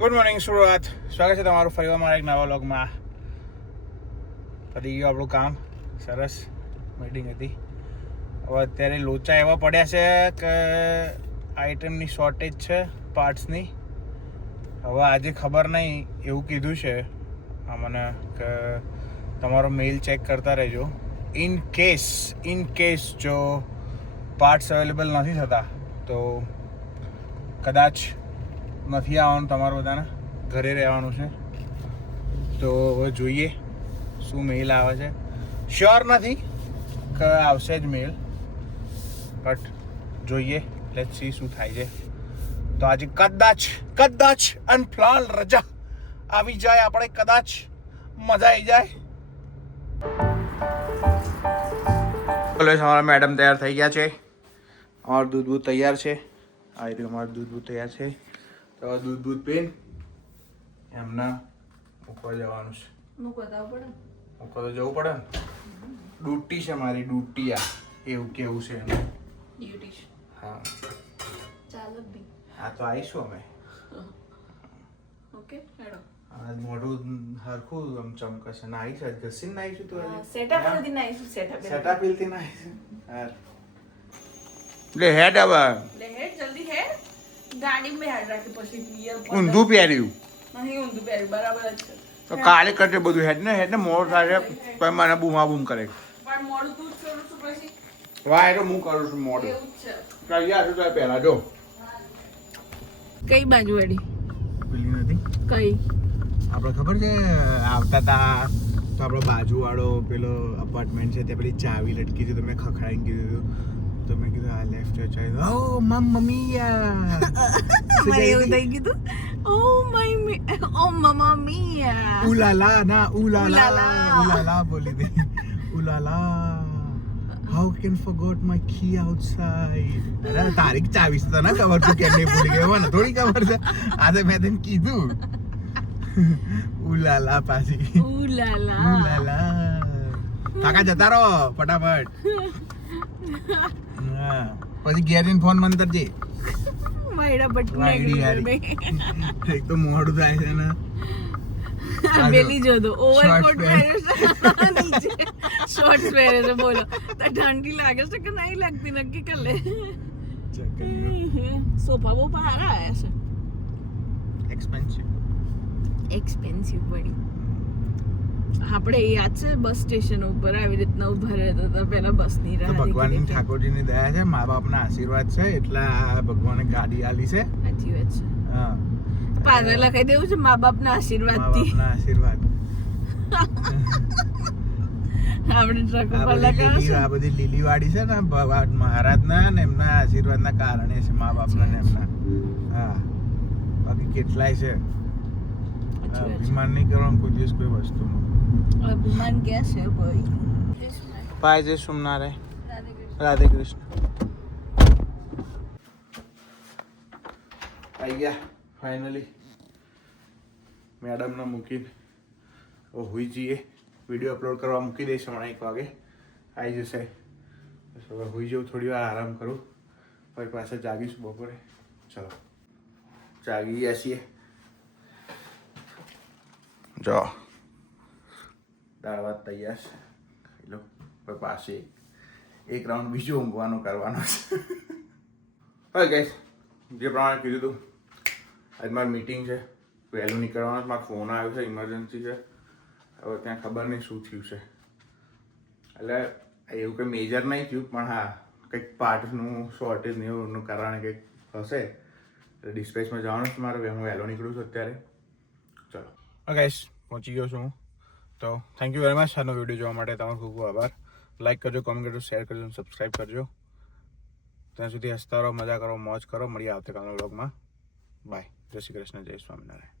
Good morning Surat, સ્વાગત છે તમારું ફરીવાર મારા એક નવા વ્લોગમાં. પતી ગયું આપણું કામ, સરસ મીટિંગ હતી. હવે અત્યારે લોચા એવા પડ્યા છે કે આઇટમની શોર્ટેજ છે પાર્ટ્સની. હવે આજે ખબર નહીં, એવું કીધું છે મને કે તમારો મેઇલ ચેક કરતા રહેજો. ઇન કેસ જો પાર્ટ્સ અવેલેબલ નથી થતા તો કદાચ નથી આવવાનું, તમારું બધાને ઘરે રહેવાનું છે. તો હવે જોઈએ શું મેઇલ આવે છે. શ્યોર નથી કે આવશે જ મેઇલ, બટ જોઈએ, લેટ્સ સી શું થાય છે. તો આજે કદાચ અનપ્લાન રજા આવી જાય, આપણે કદાચ મજા આવી જાય. બોલો, અમારા મેડમ તૈયાર થઈ ગયા છે. અમારું દૂધ તૈયાર છે. આ રીતે અમારું દૂધ તૈયાર છે. તો દૂધ પીને એમના મૂકવા જવાનું છે. મૂકવા તો જવું પડે ને. ડ્યુટી છે મારી, ડ્યુટી. આ એવું કેવું છે એનું ડ્યુટી. હા ચાલો બી. હા તો આવીશું અમે. ઓકે હેડો. આ મોઢું હરખું આમ ચમકશે. ના આવીશ આજ ઘસીને ના આવીશું. તો સેટઅપ નથી ના આવીશું. સેટઅપ ઇલથી ના આવીશું. હા લે હેડ હવે. લે હેડ જલ્દી હેડ. ગાડી में હેડ રાખી પછી ઊંધું પહેર્યું નહીં. ઊંધું પહેર્યું બરાબર જ છે. તો કાલે કરજે બધું. હેડ ને મોડ થાય પછી મને બૂમ કરે. પણ મોડું તું કરું છું પછી. વાય તો હું કરું છું મોડું. એવું જ છે. કઈ આ તો પહેલા જો કઈ બાજુ વાળી પેલી નથી કઈ આપણે ખબર છે આવતા તા તો આપણો બાજુવાળો પેલો અપાર્ટમેન્ટ છે ત્યાં પેલી ચાવી લટકી છે. તો મેં ખખડાઈને કીધું, તો મેં કીધું આ લેફ્ટ સાઈડ. ઓ મમ્મી મને એવું થઈ કીધું. ઓ મમ્મા મિયા. ઉલાલા ના ઉલાલા બોલી દે. ઉલાલા how can forgot my key outside. અરે તારીખ ચાવીસ તો ના ખબર તો કેમ નહીં ભૂલી ગયો મને થોડી ખબર છે. આજે મેં તને કીધું ઉલાલા પાછી. ઉલાલા કાકા જતા રહો ફટાફટ. હા પછી ઘેર જઈને ફોન બંધ કરજે. માયડા બટન એક તો મોડું થાય છે ને. બેલી જો દો ઓવરકોટ પહેરે છે, નીચે શોર્ટ્સ પહેરે છે. બોલો તો ઠંડી લાગે છે કે નહીં લાગતી નક્કી કર લે. સોફા બોફા હારા આયા છે. એક્સપેન્સિવ પડી. આપણે યાદ છે બસ સ્ટેશન ઉપર આવી રીતના ઉભા રહેતા હતા પેલા બસની રાહ. ભગવાનની ઠાકોરજીની દયા છે, મા બાપના આશીર્વાદ છે, એટલા ભગવાને ગાડી આલી છે. સાચી વાત છે. હા પાછળ લખાઈ દેવું છે મા બાપના આશીર્વાદથી. આશીર્વાદ. આપણે ટ્રક ઉપર લગાવશું. આ બધી લીલી વાડી છે ને ભગવાન મહારાજના ને એમના આશીર્વાદના કારણે છે, મા બાપના ને એમના. હા બાકી કેટલાય છે. અભિમાન નહીં કરવાનું કોઈ દિવસ કોઈ વસ્તુનું. અભિમાન ક્યાં છે ભાઈ. પાય જય સોમનારાયણ. રાધે કૃષ્ણ. આવી ગયા ફાઇનલી મેડમને મૂકીને. હોઈ જઈએ. વિડીયો અપલોડ કરવા મૂકી દઈશ હમણાં 1 વાગે આવી જશે. હવે હોઈ જવું, થોડી વાર આરામ કરું, પછી પાછા જાગીશું બપોરે. ચલો જાગી ગયા છીએ. જો દાળ ભાત તૈયાર છે, ખાઈ લો. પછી પાસે એક રાઉન્ડ બીજો ઊંઘવાનો કરવાનો છે. હવે ગાઈસ જે પ્રમાણે કીધું હતું, આજ મારી મીટિંગ છે, વહેલું નીકળવાનું. મારો ફોન આવ્યો છે, ઇમરજન્સી છે. હવે ત્યાં ખબર નહીં શું થયું છે. એટલે એવું કંઈ મેજર નહીં થયું, પણ હા કંઈક પાર્ટનું શોર્ટેજ ને એવું કારણે કંઈક હશે. એટલે ડિસ્પેચમાં જવાનું છે મારે. હું વહેલો નીકળું છું અત્યારે. ચલો ગાઈસ પહોંચી ગયો છું હું. તો થેન્ક યુ વેરી મચ આજનો વિડીયો જોવા માટે. તમારો ખૂબ ખૂબ આભાર. લાઈક કરજો, કોમેન્ટ કરજો, શેર કરજો અને સબસ્ક્રાઈબ કરજો. ત્યાં સુધી હસતા રહો, મજા કરો, મોજ કરો. મળીએ આવતીકાલના વ્લોગમાં. બાય. જય શ્રી કૃષ્ણ, જય સ્વામિનારાયણ.